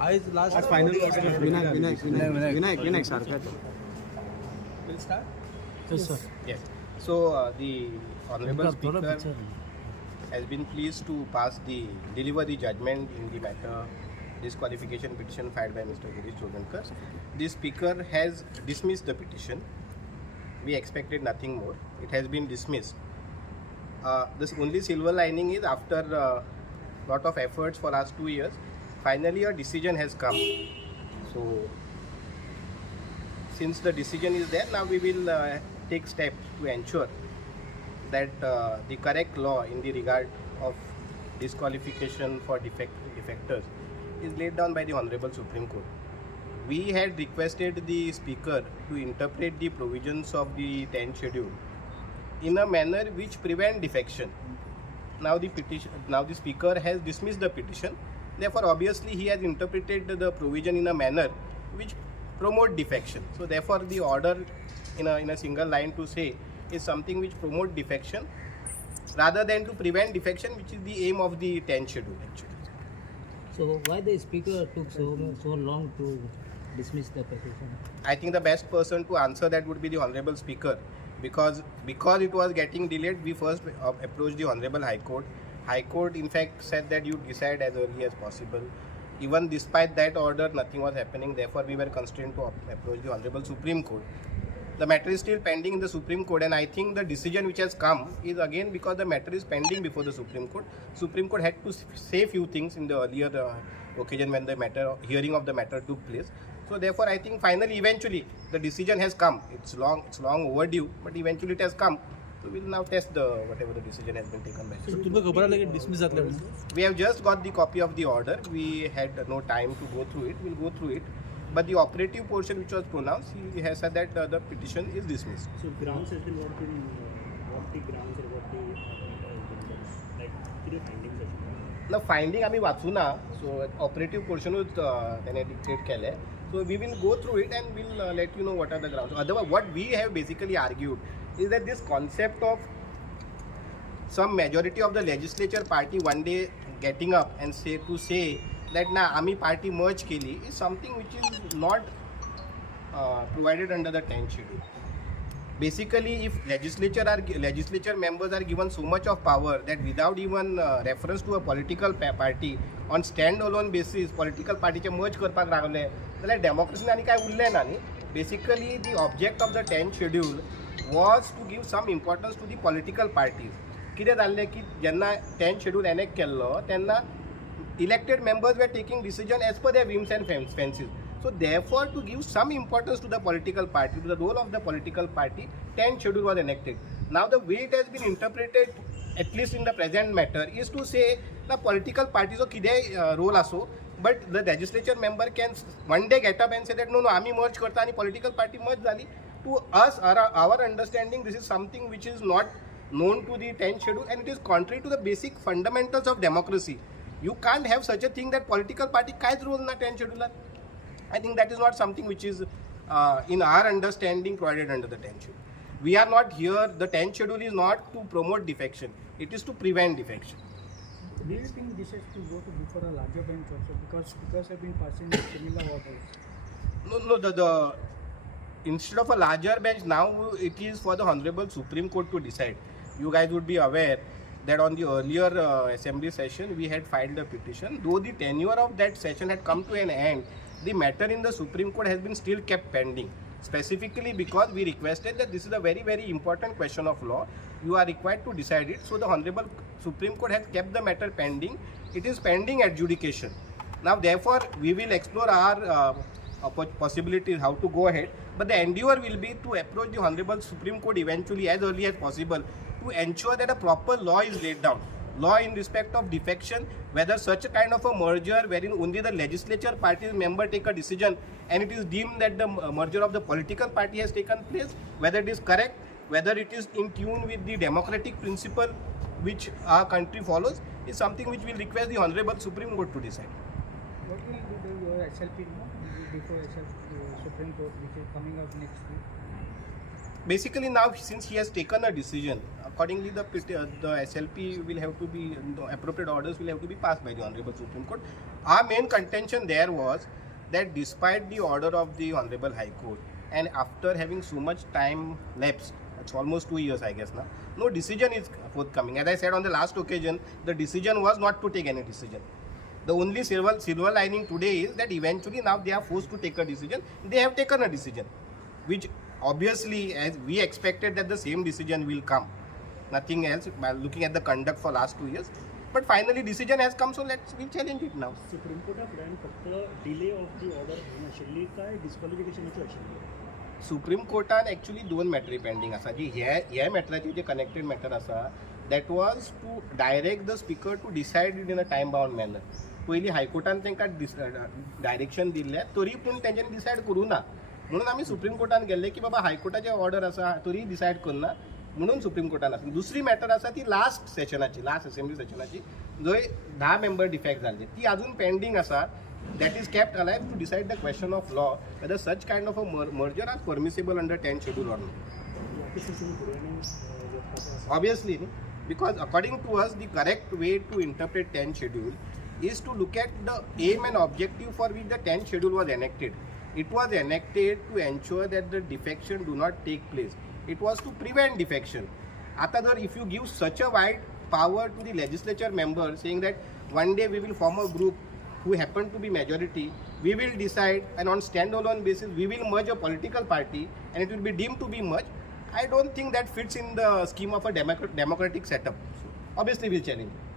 आज last final Vinayak सारखा will start. Yes, sir. Yes. So the Honorable Speaker has been pleased to deliver the judgment in the matter disqualification petition filed by Mr. Girish Chodankar. The Speaker has dismissed the petition. We expected nothing more. It has been dismissed. This only silver lining is after lot of efforts for last 2 years, finally a decision has come. So since the decision is there, now we will take steps to ensure that the correct law in the regard of disqualification for defectors is laid down by the Honorable Supreme Court. We had requested the Speaker to interpret the provisions of the 10th schedule in a manner which prevent defection. Now the Speaker has dismissed the petition. Therefore, obviously, he has interpreted the provision in a manner which promote defection. So, therefore, the order in a single line to say is something which promote defection rather than to prevent defection, which is the aim of the 10th schedule actually. So why the speaker took so long to dismiss the petition? I think the best person to answer that would be the Honorable Speaker, because it was getting delayed. We first approached the Honorable High Court. High Court in fact said that you decide as early as possible. Even despite that order, nothing was happening. Therefore, we were constrained to approach the Honorable Supreme Court. The matter is still pending in the Supreme Court, and I think the decision which has come is again because the matter is pending before the Supreme Court. Supreme Court had to say few things in the earlier occasion when the hearing of the matter took place. So therefore, I think finally, eventually, the decision has come. It's long overdue, but eventually it has come. So we'll now test whatever the decision has been taken by. So तुम्हें खबर आली की dismiss झाले म्हणून? We have just got the copy of the order. We had no time to go through it. We'll go through it. But the operative portion which was pronounced, he has said that the petition is dismissed. So grounds has been what the grounds or what the like the findings are. The finding आम्ही वाचू ना. So operative portion त्याने dictate केले. So we will go through it and we'll let you know what are the grounds. Otherwise, what we have basically argued is that this concept of some majority of the legislature party one day getting up and say that na आम्ही party merge केली is something which is not provided under the 10th schedule. Basically, if legislature members are given so much of power that without even reference to a political party on stand-alone basis, political party चे merge करपाक लागले, जाल्यार democracy आनी काय उरलें ना न्ही. Basically, the object of the 10th schedule was to give some importance to the political parties. कितें जाल्लें की जेन्ना 10th schedule enact केल्लो तेन्ना elected members were taking decision as per their whims and fancies. So therefore, to give some importance to the political party, to the role of the political party, 10th schedule was enacted. Now the way it has been interpreted, at least in the present matter, is to say the political parties of kide role aso, but the legislature member can one day get up and say that no, आम्ही merge करता आणि political party merge झाली. To us, our understanding, this is something which is not known to the 10th schedule, and it is contrary to the basic fundamentals of democracy. You can't have such a thing that political party कायच role na 10th schedule. I think that is not something which is in our understanding provided under the 10th schedule. We are not here, the 10th schedule is not to promote defection, it is to prevent defection. Do you think this has to go to before a larger bench also, because speakers have been passing similar orders? No, instead of a larger bench, now it is for the Honorable Supreme Court to decide. You guys would be aware that on the earlier assembly session, we had filed a petition. Though the tenure of that session had come to an end, the matter in the Supreme Court has been still kept pending. Specifically because we requested that this is a very, very important question of law. You are required to decide it. So the Honorable Supreme Court has kept the matter pending. It is pending adjudication. Now therefore, we will explore our possibilities how to go ahead. But the endeavor will be to approach the Honorable Supreme Court eventually as early as possible to ensure that a proper law is laid down. Law in respect of defection, whether such a kind of a merger wherein only the legislature party's member take a decision and it is deemed that the merger of the political party has taken place, whether it is correct, whether it is in tune with the democratic principle which our country follows, is something which will request the Honorable Supreme Court to decide. What will be your SLP before Supreme Court, which is coming up next week? basically now since he has taken a decision, accordingly the SLP will have to be, the appropriate orders will have to be passed by the Honorable Supreme Court. Our main contention there was that despite the order of the Honorable High Court and after having so much time lapsed, it's almost 2 years I guess now, no decision is forthcoming. As I said on the last occasion, the decision was not to take any decision. The only silver lining today is that eventually now they are forced to take a decision. They have taken a decision, which obviously, as we expected that the same decision will come. Nothing else by looking at the conduct for last 2 years. But finally decision has come, so we'll challenge it now. Supreme कोर्टान फक्त delay of the order आशिल्ली काय डिस्क्वॉलिफिकेशनाची आशिल्ली? Supreme कोर्टान actually 2 मॅटरी pending आसा. जी ह्या मॅटराची जे कनेक्टेड मॅटर आसा that was to direct the speaker to decide it in a time bound manner. पयलीं हायकोर्टान तांकां डायरेक्शन दिल्लें, तरी पूण तेंच्यांनी डिसायड करूं ना. म्हणून आमी सुप्रीम कोर्टान गेल्ले की बाबा हायकोर्टाचे ऑर्डर आसा तरी डिसायड करना, म्हणून सुप्रीम कोर्टान आसा. दुसरी मॅटर आसा ती लास्ट असेंब्ली सेशनाची जंय 10 मेंबर डिफेक्ट जाल्ले, ती अजून पेंडींग आसा. That is kept alive to decide the question of law whether such kind of a merger are permissible under 10th schedule or not. Obviously, because according to us, the correct way to interpret 10th schedule is to look at the aim and objective for which the 10th schedule was enacted. It was enacted to ensure that the defection do not take place. It was to prevent defection. Atadar, if you give such a wide power to the legislature member, saying that one day we will form a group who happen to be majority, we will decide, and on standalone basis we will merge a political party and it will be deemed to be merged, I don't think that fits in the scheme of a democratic setup. So obviously we'll challenge it.